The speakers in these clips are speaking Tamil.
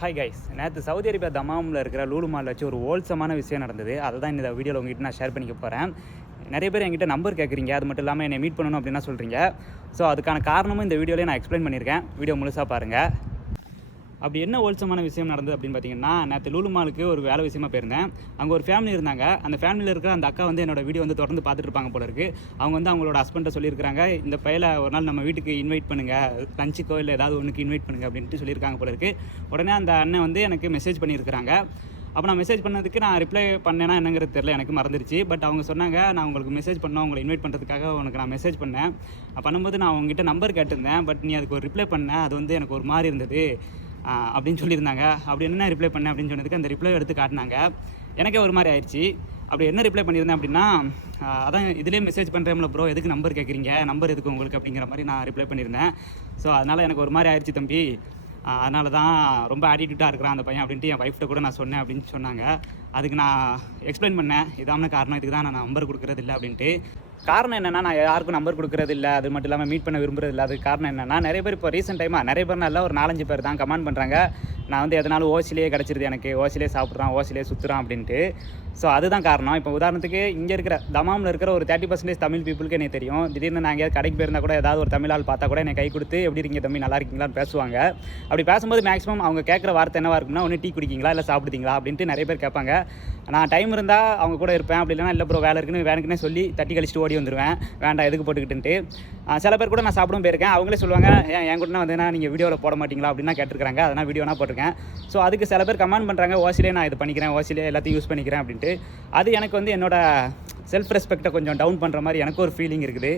ஹாய் கைஸ், நேற்று சவுதி அரேபியா தமாமில் இருக்கிற லூலு மாலில் வச்சு ஒரு ஹோல்சமான விஷயம் நடந்தது. அதை தான் இந்த வீடியோவில் உங்ககிட்ட நான் ஷேர் பண்ணிக்க போகிறேன். நிறைய பேர் என்கிட்ட நம்பர் கேட்குறீங்க, அது மட்டும் இல்லாமல் என்னை மீட் பண்ணணும் அப்படின்னா சொல்கிறீங்க. ஸோ அதுக்கான காரணமும் இந்த வீடியோலேயே நான் எக்ஸ்பிளைன் பண்ணியிருக்கேன். வீடியோ முழுசாக பாருங்கள். அப்படி என்ன ஹோல்சமான விஷயம் நடந்தது அப்படின்னு பார்த்தீங்கன்னா, நேற்று லூலு மாலுக்கு ஒரு வேலை விஷயமா போயிருந்தேன். அங்கே ஒரு ஃபேமிலி இருந்தாங்க. அந்த ஃபேமிலியில் இருக்கிற அந்த அக்கா வந்து என்னோட வீடியோ வந்து தொடர்ந்து பார்த்துட்டு இருப்பாங்க போல இருக்குது. அவங்க வந்து அவங்களோட ஹஸ்பண்ட்டை சொல்லியிருக்காங்க, இந்த பையலை ஒரு நாள் நம்ம வீட்டுக்கு இன்வைட் பண்ணுங்கள், லஞ்சுக்கோ இல்லை ஏதாவது ஒன்றுக்கு இன்வைட் பண்ணுங்கள் அப்படின்ட்டு சொல்லியிருக்காங்க போல இருக்குது. உடனே அந்த அண்ணன் வந்து எனக்கு மெசேஜ் பண்ணியிருக்கிறாங்க. அப்போ நான் மெசேஜ் பண்ணதுக்கு நான் ரிப்ளை பண்ணேன்னா என்னங்கிறது தெரியல, எனக்கு மறந்துருச்சு. பட் அவங்க சொன்னாங்க, நான் உங்களுக்கு மெசேஜ் பண்ணேன், உங்களை இன்வைட் பண்ணுறதுக்காக உனக்கு நான் மெசேஜ் பண்ணேன். பண்ணும்போது நான் உங்ககிட்ட நம்பர் கேட்டிருந்தேன், பட் நீ அதுக்கு ஒரு ரிப்ளை பண்ணேன், அது வந்து எனக்கு ஒரு மாதிரி இருந்தது அப்படின்னு சொல்லியிருந்தாங்க. அப்படி என்ன ரிப்ளை பண்ணேன் அப்படின்னு சொன்னதுக்கு அந்த ரிப்ளை எடுத்து காட்டினாங்க. எனக்கே ஒரு மாதிரி ஆயிடுச்சு. அப்படி என்ன ரிப்ளை பண்ணியிருந்தேன் அப்படின்னா, அதான் இதிலே மெசேஜ் பண்ணுறேன்ல ப்ரோ, எதுக்கு நம்பர் கேட்குறீங்க, நம்பர் எதுக்கு உங்களுக்கு அப்படிங்கிற மாதிரி நான் ரிப்ளை பண்ணியிருந்தேன். ஸோ அதனால் எனக்கு ஒரு மாதிரி ஆயிடுச்சு தம்பி, அதனால தான் ரொம்ப ஆட்டிடியூட்டாக இருக்கிறான் அந்த பையன் அப்படின்ட்டு என் ஒய்ஃப்ட்ட கூட நான் சொன்னேன் அப்படின்னு சொன்னாங்க. அதுக்கு நான் எக்ஸ்பிளைன் பண்ணேன், இதான காரணம், இதுக்கு தான் நான் நம்பர் கொடுக்குறது இல்லை அப்படின்ட்டு. காரணம் என்னென்னா, நான் யாருக்கும் நம்பர் கொடுக்குறது இல்லை, அது மட்டும் இல்லாமல் மீட் பண்ண விரும்புறது இல்லை. அதுக்கு காரணம் என்னென்னா, நிறைய பேர் இப்போ ரீசெண்ட் டைமாக நிறைய பேர் நல்லா ஒரு 4-5 பேர் தான் கமெண்ட் பண்ணுறாங்க, நான் வந்து எதனாலும் ஓசிலே கிடச்சிருது, எனக்கு ஓசிலே சாப்பிட்றான், ஓசிலே சுற்றுறான் அப்படின்ட்டு. ஸோ அதுதான் காரணம். இப்போ உதாரணத்துக்கு இங்கே இருக்கிற தமாமில் இருக்கிற ஒரு 30% தமிழ் பீப்புளுக்கு எனக்கு தெரியும். திடீர்னு நான் எங்கேயாவது கடைக்கு போயிருந்தால் கூட ஏதாவது ஒரு தமிழ் ஆள் பார்த்தா கூட என்னை கை கொடுத்து எப்படி இருக்கீங்க தம்பி, நல்லா இருக்கீங்களான்னு பேசுவாங்க. அப்படி பேசும்போது மேக்ஸிமம் அவங்க கேட்குற வார்த்தை என்னவாக இருக்குன்னா, ஒன்று டீ குடிக்கிங்களா இல்லை சாப்பிடுதீங்களா அப்படின்ட்டு நிறைய பேர் கேட்பாங்க. நான் டைம் இருந்தால் அவங்க கூட இருப்பேன், அப்படி இல்லைனா இல்லை ப்ரோ வேலை இருக்குன்னு வேணுக்குன்னே சொல்லி தட்டி கழிச்சிட்டு ஓடி வந்துடுவேன், வேண்டாம் எதுக்கு போட்டுக்கிட்டுன்ட்டு. சில பேர் கூட நான் சாப்பிடும் போயிருக்கேன், அவங்களே சொல்லுவாங்க, என் கூட வந்தேன்னா நீங்கள் வீடியோவில் போட மாட்டீங்களா அப்படின்னா கேட்டிருக்காங்க. அதனால் வீடியோனா போட்டிருக்கேன். ஸோ அதுக்கு சில பேர் கமெண்ட் பண்ணுறாங்க, ஓசிலே நான் இது பண்ணிக்கிறேன், ஓசிலே எல்லாத்தையும் யூஸ் பண்ணிக்கிறேன் அப்படின்ட்டு. அது எனக்கு வந்து என்னோட செல்ஃப் ரெஸ்பெக்டை கொஞ்சம் டவுன் பண்ணுற மாதிரி எனக்கு ஒரு ஃபீலிங் இருக்குது.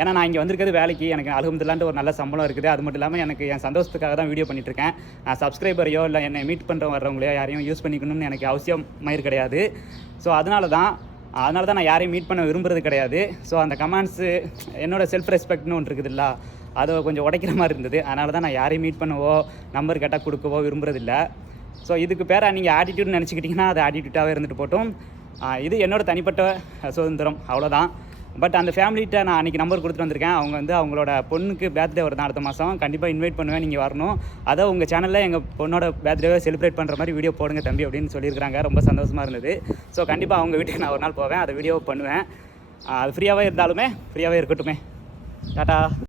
ஏன்னா நான் இங்கே வந்திருக்கிறது வேலைக்கு, எனக்கு அல்ஹம்துலில்லாஹ்னு ஒரு நல்ல சம்பளம் இருக்குது. அது மட்டும் இல்லாமல் எனக்கு என் சந்தோஷத்துக்காக தான் வீடியோ பண்ணிகிட்ருக்கேன். நான் சப்ஸ்கிரைபரையோ இல்லை என்னை மீட் பண்ணுற வர்றவங்களையோ யாரையும் யூஸ் பண்ணிக்கணும்னு எனக்கு அவசியம் மயிர் கிடையாது. ஸோ அதனால தான் நான் யாரையும் மீட் பண்ண விரும்புறது கிடையாது. ஸோ அந்த கமெண்ட்ஸு என்னோடய செல்ஃப் ரெஸ்பெக்ட்னு ஒன்று இருக்குதுல்ல, அதை கொஞ்சம் உடைக்கிற மாதிரி இருந்தது. அதனால தான் நான் யாரையும் மீட் பண்ணவோ நம்பர் கேட்டால் கொடுக்கவோ விரும்புறதில்லை. ஸோ இதுக்கு பேரை நீங்கள் ஆட்டிடியூட்னு நினச்சிக்கிட்டிங்கன்னா அது ஆட்டிடியூட்டாகவே இருந்துட்டு போட்டும். இது என்னோடய தனிப்பட்ட சுதந்திரம், அவ்வளோதான். பட் அந்த ஃபேமிலிகிட்ட நான் அன்றைக்கி நம்பர் கொடுத்துட்டு வந்திருக்கேன். அவங்க வந்து அவங்களோட பொண்ணுக்கு பர்த்டே வருதான் அடுத்த மாதம், கண்டிப்பாக இன்வைட் பண்ணுவேன், நீங்கள் வரணும். அதை உங்கள் சேனலில் எங்கள் பொண்ணோட பர்த்டேவை செலிப்ரேட் பண்ணுற மாதிரி வீடியோ போடுங்க தம்பி அப்படின்னு சொல்லியிருக்கிறாங்க. ரொம்ப சந்தோஷமாக இருந்தது. ஸோ கண்டிப்பாக அவங்க வீட்டுக்கு நான் ஒரு நாள் போவேன், அதை வீடியோ பண்ணுவேன். அது ஃப்ரீயாகவே இருந்தாலுமே ஃப்ரீயாகவே இருக்கட்டுமே. டாட்டா.